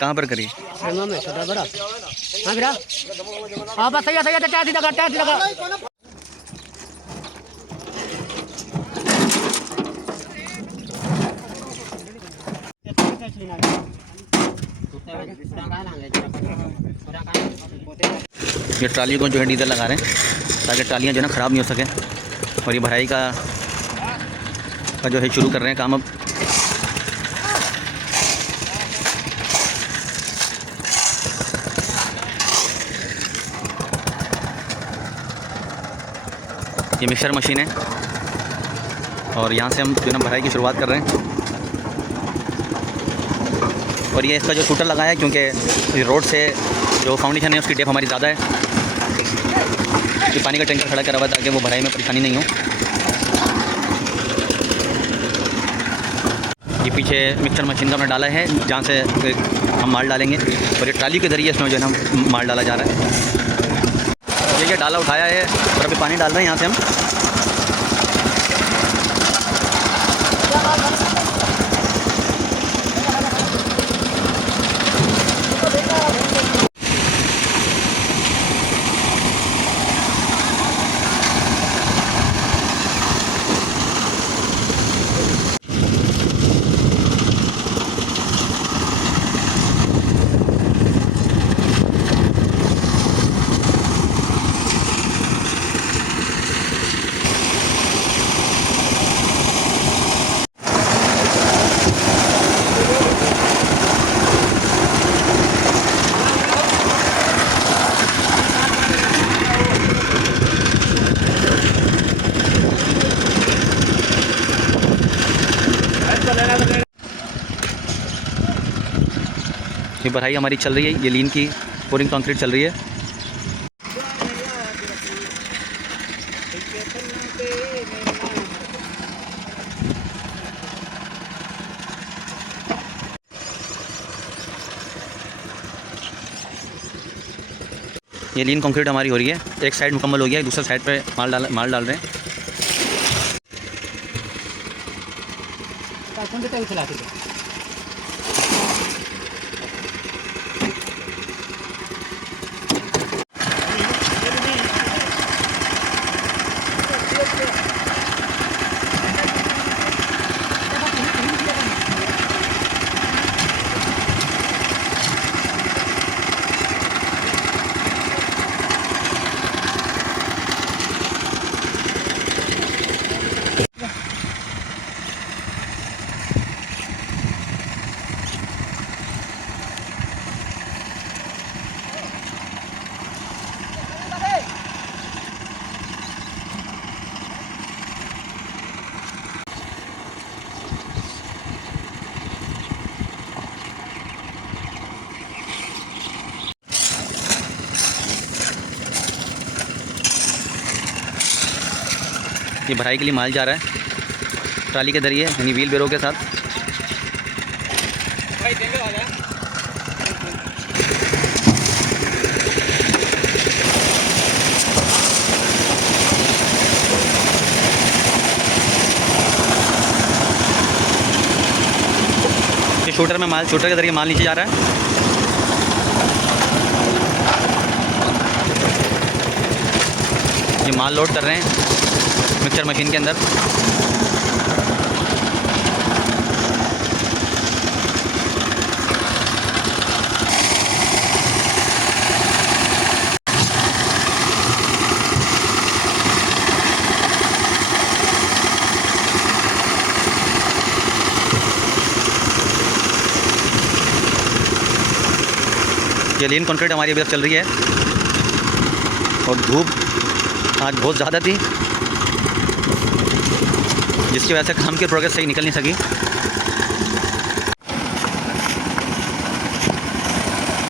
कहाँ पर करी? में छोटा बड़ा। हाँ बेटा, हाँ बस सही है, टाटी लगा। ये ट्राली को जो है डीजल लगा रहे हैं ताकि ट्रालियाँ जो है ना ख़राब नहीं हो सकें। और ये भराई का जो है शुरू कर रहे हैं काम अब। ये मिक्सर मशीन है और यहाँ से हम जो है ना भराई की शुरुआत कर रहे हैं। और ये इसका जो शूटर लगाया है क्योंकि रोड से जो फाउंडेशन है उसकी डेप हमारी ज़्यादा है, कि पानी का टैंकर खड़ा करा हुआ ताकि वो भराई में परेशानी नहीं हो। ये पीछे मिक्सर मशीन का हमने डाला है जहाँ से हम माल डालेंगे और ये ट्राली के ज़रिए इसमें जो है ना माल डाला जा रहा है। ये डाला उठाया है और अभी पानी डाल रहे हैं यहाँ से हम। ये भराई हमारी चल रही है, ये लीन की पोरिंग कंक्रीट चल रही है। ये लीन कंक्रीट हमारी हो रही है, एक साइड मुकम्मल हो गया है, दूसरा साइड पे माल डाल रहे हैं। ये भराई के लिए माल जा रहा है ट्राली के जरिए, यानी व्हील बेरो के साथ। ये शूटर में माल, शूटर के जरिए माल नीचे जा रहा है। ये माल लोड कर रहे हैं मिक्सर मशीन के अंदर। ये लीन कंक्रीट हमारी अभी तक चल रही है और धूप आज बहुत ज़्यादा थी जिसकी वजह से काम की प्रोग्रेस सही निकल नहीं सकी।